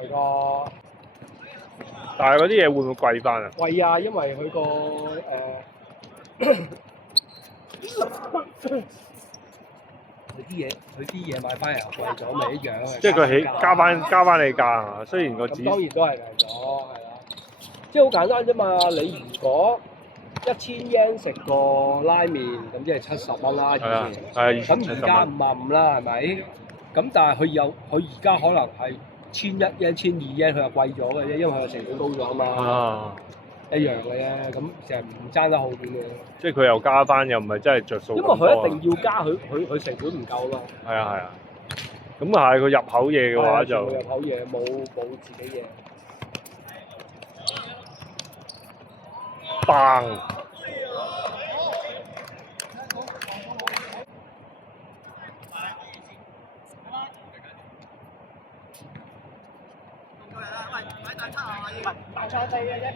係個。但係嗰啲嘢會唔會貴翻啊？貴啊，因為佢個佢啲嘢買翻又貴咗，咪一樣。即係佢加翻你價啊！雖然個咁當然都係貴咗，係啦。即係好簡單啫嘛！你如果1000yen 食個拉麵，咁即係70蚊啦，以前。係咁而家55啦，係咪？咁但係佢而家可能係1100yen、1200yen，佢又貴咗嘅啫，因為佢嘅成本高咗啊嘛。一樣嘅啫，咁其實唔爭得好遠嘅。即係佢又加翻，又唔係真係着數。因為佢一定要加，佢成本唔夠嘛。係啊。咁啊係，佢入口嘢嘅話就。入口嘢冇自己嘢。棒！大餐仔嘅啫。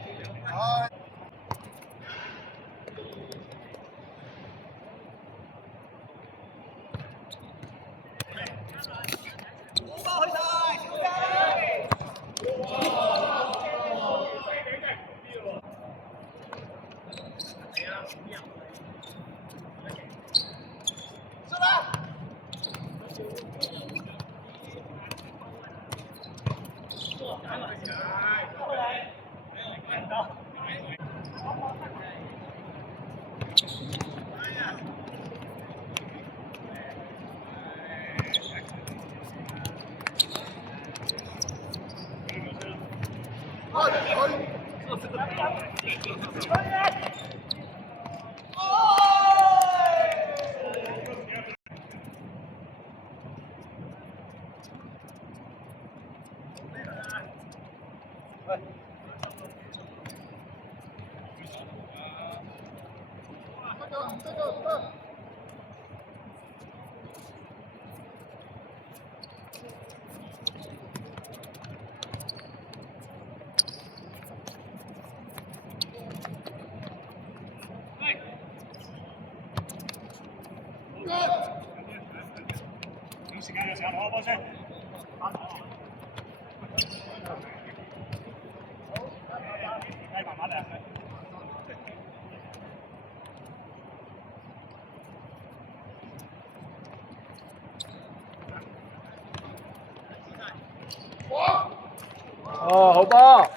有時間嘅時候攞波先。慢慢嚟。哦，好波！